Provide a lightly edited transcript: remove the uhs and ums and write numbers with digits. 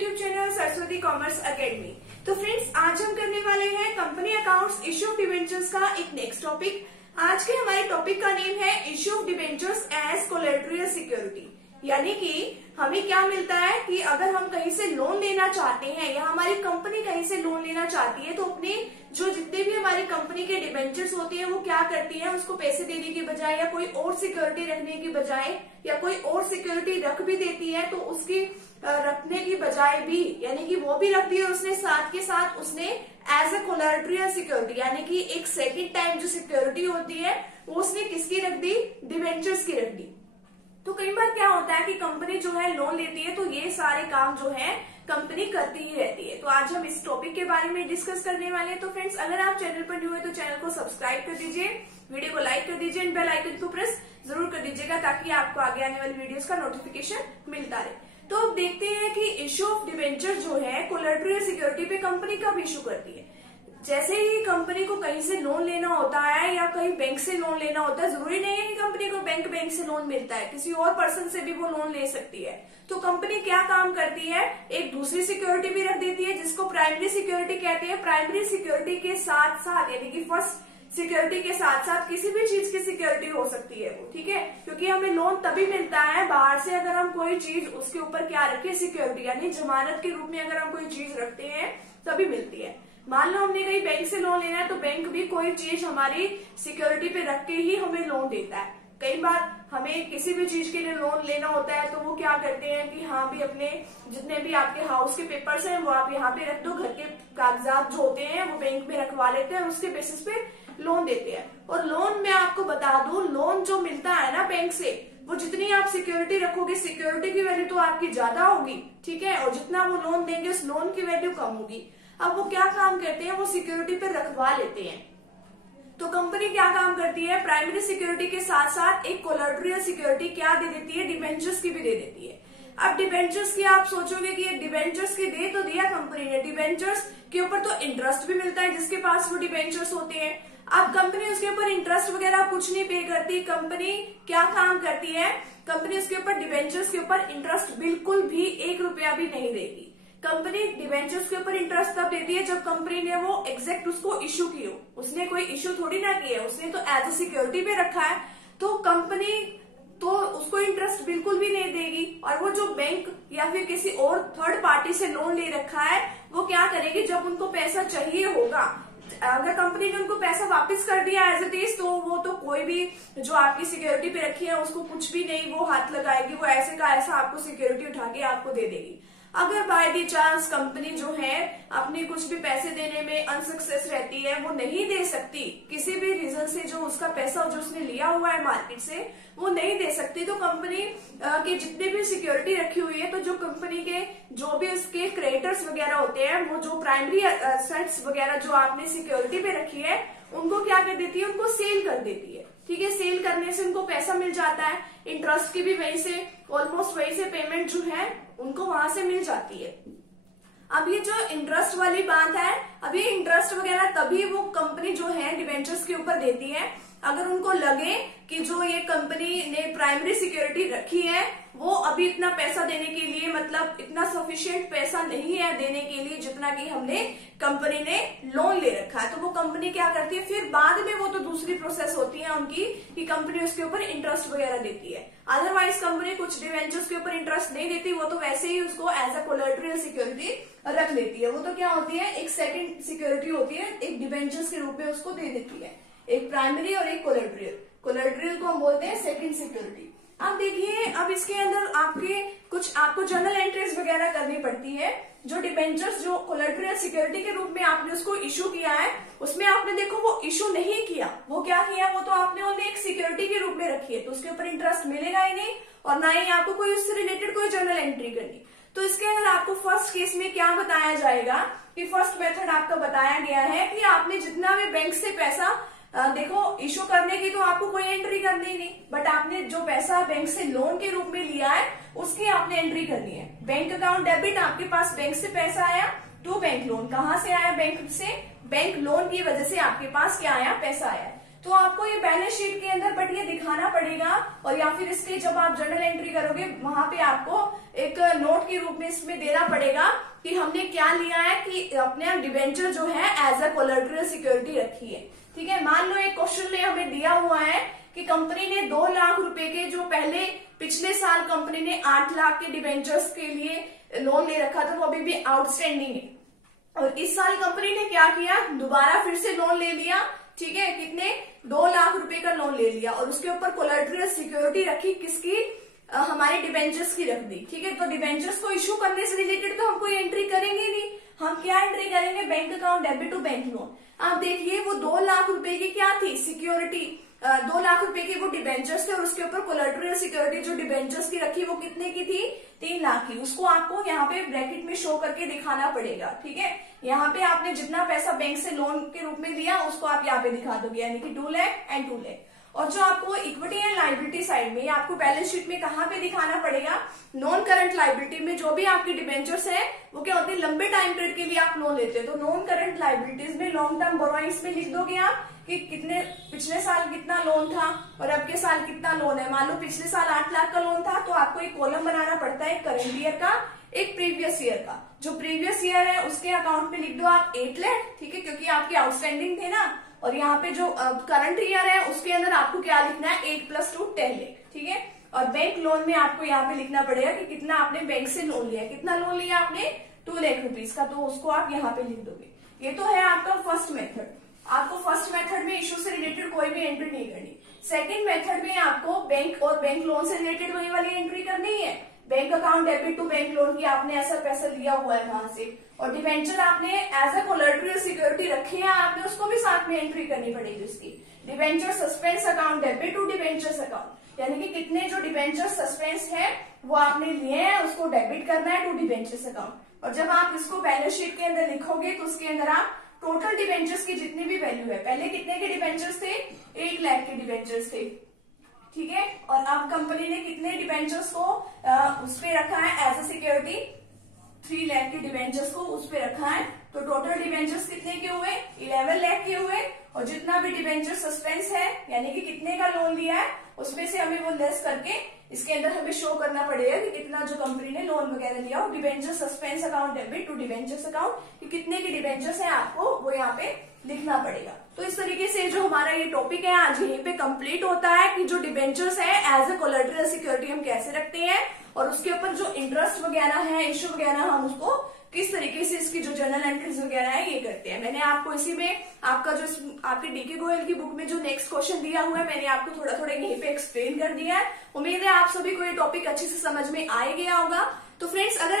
YouTube channel Saraswati commerce academy. तो friends, आज हम करने वाले हैं company accounts issue of debentures का एक नेक्स्ट टॉपिक। आज के हमारे टॉपिक का नेम है issue of debentures as collateral security. यानी कि हमें क्या मिलता है कि अगर हम कहीं से लोन लेना चाहते हैं या हमारी कंपनी कहीं से लोन लेना चाहती है तो अपने जो जितने भी हमारी कंपनी के डिबेंचर्स होते हैं वो क्या करती है, उसको पैसे देने की बजाय या कोई और सिक्योरिटी रखने की बजाय या कोई और सिक्योरिटी रख भी देती है तो उसकी रखने की बजाय भी यानी कि वो भी रख दी और उसने साथ के साथ उसने एज अ कोलैटरल सिक्योरिटी यानी कि एक सेकेंड टाइम जो सिक्योरिटी होती है वो उसने किसकी रख दी, डिबेंचर्स की रख दी। तो कई बार क्या होता है कि कंपनी जो है लोन लेती है तो ये सारे काम जो है कंपनी करती ही रहती है। तो आज हम इस टॉपिक के बारे में डिस्कस करने वाले हैं। तो फ्रेंड्स, अगर आप चैनल पर न्यू है तो चैनल को सब्सक्राइब कर दीजिए, वीडियो को लाइक कर दीजिए एंड बेल आइकन को प्रेस जरूर कर दीजिएगा ताकि आपको आगे आने वाली वीडियोस का नोटिफिकेशन मिलता रहे। तो अब देखते हैं कि इश्यू ऑफ डिबेंचर जो है कोलैटरल सिक्योरिटी पे कंपनी कब इश्यू करती है। जैसे ही कंपनी को कहीं से लोन लेना होता है या कहीं बैंक से लोन लेना होता है, जरूरी नहीं है कि कंपनी को बैंक से लोन मिलता है, किसी और पर्सन से भी वो लोन ले सकती है। तो कंपनी क्या काम करती है, एक दूसरी सिक्योरिटी भी रख देती है जिसको प्राइमरी सिक्योरिटी कहते हैं। प्राइमरी सिक्योरिटी के साथ साथ यानी कि फर्स्ट सिक्योरिटी के साथ साथ किसी भी चीज की सिक्योरिटी हो सकती है वो, ठीक है, क्योंकि हमें लोन तभी मिलता है बाहर से अगर हम कोई चीज उसके ऊपर क्या रखे, सिक्योरिटी यानी जमानत के रूप में अगर हम कोई चीज रखते हैं तभी मिलती है। मान लो हमने कहीं बैंक से लोन लेना है तो बैंक भी कोई चीज हमारी सिक्योरिटी पे रख के ही हमें लोन देता है। कई बार हमें किसी भी चीज के लिए लोन लेना होता है तो वो क्या करते हैं कि हाँ भी अपने जितने भी आपके हाउस के पेपर्स हैं वो आप यहाँ पे रख दो, घर के कागजात जो होते हैं वो बैंक में रखवा लेते हैं, उसके बेसिस पे लोन देते हैं। और लोन में आपको बता दूं, लोन जो मिलता है ना बैंक से, वो जितनी आप सिक्योरिटी रखोगे सिक्योरिटी की वैल्यू तो आपकी ज्यादा होगी, ठीक है, और जितना वो लोन देंगे उस लोन की वैल्यू कम होगी। अब वो क्या काम करते हैं, वो सिक्योरिटी पे रखवा लेते हैं। तो कंपनी क्या काम करती है, प्राइमरी सिक्योरिटी के साथ साथ एक कोलैटरल सिक्योरिटी क्या दे देती है, डिबेंचर्स की भी दे देती है। अब डिबेंचर्स की आप सोचोगे कि डिबेंचर्स की दे तो दिया कंपनी ने, डिबेंचर्स के ऊपर तो इंटरेस्ट भी मिलता है जिसके पास वो डिबेंचर्स होते हैं। अब कंपनी उसके ऊपर इंटरेस्ट वगैरह कुछ नहीं पे करती, कंपनी क्या काम करती है, कंपनी उसके ऊपर डिबेंचर्स के ऊपर इंटरेस्ट बिल्कुल भी 1 रुपया भी नहीं देगी। कंपनी डिबेंचर्स के ऊपर इंटरेस्ट तब देती है जब कंपनी ने वो एग्जैक्ट उसको इश्यू की हो, उसने कोई इश्यू थोड़ी ना किया है, उसने तो एज अ सिक्योरिटी पे रखा है, तो कंपनी तो उसको इंटरेस्ट बिल्कुल भी नहीं देगी। और वो जो बैंक या फिर किसी और थर्ड पार्टी से लोन ले रखा है वो क्या करेगी, जब उनको पैसा चाहिए होगा, अगर कंपनी ने उनको पैसा वापस कर दिया एज इट इज, तो वो तो कोई भी जो आपकी सिक्योरिटी पे रखी है उसको कुछ भी नहीं वो हाथ लगाएगी, वो ऐसे का ऐसा आपको सिक्योरिटी उठा के आपको दे देगी। अगर बाय दी चांस कंपनी जो है अपने कुछ भी पैसे देने में अनसक्सेस रहती है, वो नहीं दे सकती किसी भी रीजन से, जो उसका पैसा जो उसने लिया हुआ है मार्केट से वो नहीं दे सकती, तो कंपनी के जितने भी सिक्योरिटी रखी हुई है, तो जो कंपनी के जो भी उसके क्रेडिटर्स वगैरह होते हैं, वो जो प्राइमरी एसेट्स वगैरह जो आपने सिक्योरिटी पे रखी है उनको क्या कर देती है, उनको सेल कर देती है, ठीक है। सेल करने से उनको पैसा मिल जाता है, इंटरेस्ट की भी वहीं से ऑलमोस्ट वहीं से पेमेंट जो है उनको वहां से मिल जाती है। अब ये जो इंटरेस्ट वाली बात है, अब ये इंटरेस्ट वगैरह तभी वो कंपनी जो है डिबेंचर्स के ऊपर देती है अगर उनको लगे कि जो ये कंपनी ने प्राइमरी सिक्योरिटी रखी है वो अभी इतना पैसा देने के लिए, मतलब इतना सफिशिएंट पैसा नहीं है देने के लिए जितना कि हमने कंपनी ने लोन ले रखा है, तो वो कंपनी क्या करती है, फिर बाद में वो तो दूसरी प्रोसेस होती है उनकी कि कंपनी उसके ऊपर इंटरेस्ट वगैरह देती है। अदरवाइज कंपनी कुछ डिवेंचर्स के ऊपर इंटरेस्ट नहीं देती, वो तो वैसे ही उसको एज अ कोलैटरल सिक्योरिटी रख लेती है। वो तो क्या होती है, एक सेकेंड सिक्योरिटी होती है, एक डिवेंचर्स के रूप में उसको दे देती है, एक प्राइमरी और एक कोलैटरल। कोलैटरल को हम बोलते हैं सेकेंड सिक्योरिटी। अब देखिए, अब इसके अंदर आपको जर्नल एंट्रीज वगैरह करनी पड़ती है। जो डिबेंचर्स जो कोलैटरल सिक्योरिटी के रूप में आपने उसको इशू किया है, उसमें आपने देखो वो इशू नहीं किया, वो क्या किया, वो तो आपने ओनली एक सिक्योरिटी के रूप में रखी है, तो उसके ऊपर इंटरेस्ट मिलेगा ही नहीं और ना ही आपको कोई उससे रिलेटेड कोई जर्नल एंट्री करनी। तो इसके अंदर आपको फर्स्ट केस में क्या बताया जाएगा कि फर्स्ट मेथड आपका बताया गया है कि आपने जितना भी बैंक से पैसा देखो इशू करने की तो आपको कोई एंट्री करनी ही नहीं, बट आपने जो पैसा बैंक से लोन के रूप में लिया है उसकी आपने एंट्री करनी है। बैंक अकाउंट डेबिट, आपके पास बैंक से पैसा आया, टू बैंक लोन, कहाँ से आया, बैंक से, बैंक लोन की वजह से आपके पास क्या आया, पैसा आया। तो आपको ये बैलेंस शीट के अंदर बट ये दिखाना पड़ेगा, और या फिर इसके जब आप जर्नल एंट्री करोगे वहां पे आपको एक नोट के रूप में इसमें देना पड़ेगा कि हमने क्या लिया है, कि अपने डिबेंचर जो है एज अ कोलैटरल सिक्योरिटी रखी है। ठीक है, मान लो एक क्वेश्चन में हमें दिया हुआ है कि कंपनी ने 2 लाख रुपए के, जो पहले पिछले साल कंपनी ने 8 लाख के डिबेंचर्स के लिए लोन ले रखा था, वो अभी भी आउटस्टैंडिंग है, और इस साल कंपनी ने क्या किया, दोबारा फिर से लोन ले लिया। ठीक है, कितने, 2 लाख रुपए का लोन ले लिया, और उसके ऊपर कोलैटरल सिक्योरिटी रखी, किसकी, हमारे डिबेंचर्स की रख दी। ठीक है, तो डिबेंचर्स को इश्यू करने से रिलेटेड तो हम कोई एंट्री करेंगे नहीं, हम क्या एंट्री करेंगे, bank account debit to bank loan. आप देखिए वो 2 लाख रुपए की क्या थी, सिक्योरिटी, 2 लाख रुपए के वो डिबेंचर्स थे, और उसके ऊपर कोलैटरल सिक्योरिटी जो डिबेंचर्स की रखी वो कितने की थी, 3 लाख की। उसको आपको यहाँ पे ब्रैकेट में शो करके दिखाना पड़ेगा। ठीक है, यहाँ पे आपने जितना पैसा बैंक से लोन के रूप में लिया उसको आप यहाँ पे दिखा दोगे, यानी कि 2 लाख एंड 2 लाख। और जो आपको इक्विटी एंड लाइबिलिटी साइड में, आपको बैलेंस शीट में कहाँ पे दिखाना पड़ेगा, नॉन करंट लाइबिलिटी में जो भी आपकी डिबेंचर्स है वो क्या होती है, लंबे टाइम पीरियड के लिए आप लोन लेते हैं, तो नॉन करंट लाइबिलिटीज में लॉन्ग टर्म बोरोइंग्स में लिख दोगे आप कि कितने, पिछले साल कितना लोन था और अब के साल कितना लोन है। मान लो पिछले साल 8 लाख का लोन था, तो आपको एक कॉलम बनाना पड़ता है, करंट ईयर का, एक प्रीवियस ईयर का। जो प्रीवियस ईयर है उसके अकाउंट में लिख दो आप 8 लाख। ठीक है, क्योंकि आपके आउटस्टैंडिंग थे ना, और यहाँ पे जो करंट ईयर है उसके अंदर आपको क्या लिखना है, 8 + 2 10 लाख। ठीक है, और बैंक लोन में आपको यहाँ पे लिखना पड़ेगा कि कितना आपने बैंक से लोन लिया, कितना लोन लिया आपने, 2 लाख रुपीज का, तो उसको आप यहाँ पे लिख दोगे। ये तो है आपका फर्स्ट मेथड। आपको फर्स्ट मेथड में इश्यू से रिलेटेड कोई भी एंट्री नहीं करनी। सेकंड मेथड में आपको बैंक और बैंक लोन से रिलेटेड वही वाली एंट्री करनी है, bank account debit to bank loan की, आपने ऐसा पैसा लिया हुआ है वहां से, और डिबेंचर आपने एज अ कोलैटरल सिक्योरिटी रखी है, आपने उसको भी साथ में एंट्री करनी पड़ेगी उसकी। Debenture suspense account debit to debentures account, यानी कि कितने जो डिबेंचर सस्पेंस है वो आपने लिए हैं, उसको डेबिट करना है टू डिबेंचर्स अकाउंट। और जब आप इसको बैलेंस शीट के अंदर लिखोगे तो उसके अंदर आप टोटल डिबेंचर्स की जितनी भी वैल्यू है, पहले कितने के डिबेंचर्स थे, 1 लाख के डिबेंचर्स थे। ठीक है, और अब कंपनी ने कितने डिबेंचर्स को उस पे रखा है एज अ सिक्योरिटी, 3 लाख के डिबेंचर्स को उस पे रखा है, तो टोटल डिबेंचर्स कितने के हुए, 11 लाख के हुए। और जितना भी डिबेंचर सस्पेंस है, यानी कि कितने का लोन लिया है, उसमें से हमें वो लेस करके इसके अंदर हमें शो करना पड़ेगा कि कितना जो कंपनी ने लोन वगैरह लिया, और debenture suspense account debit to debentures account, कि कितने के डिबेंचर्स है आपको वो यहाँ पे लिखना पड़ेगा। तो इस तरीके से जो हमारा ये टॉपिक है आज यहीं पे कंप्लीट होता है कि जो डिबेंचर्स है एज अ कोलैटरल सिक्योरिटी हम कैसे रखते हैं, और उसके ऊपर जो इंटरेस्ट वगैरह है, इश्यू वगैरह, हम उसको किस तरीके से इसकी जो जर्नल एंट्रीज वगैरह है ये करते हैं। मैंने आपको इसी में आपका जो आपके डीके गोयल की बुक में जो नेक्स्ट क्वेश्चन दिया हुआ है, मैंने आपको थोड़ा थोड़ा यहीं पे एक्सप्लेन कर दिया है। उम्मीद है आप सभी को ये टॉपिक अच्छे से समझ में आ गया होगा। तो फ्रेंड्स, अगर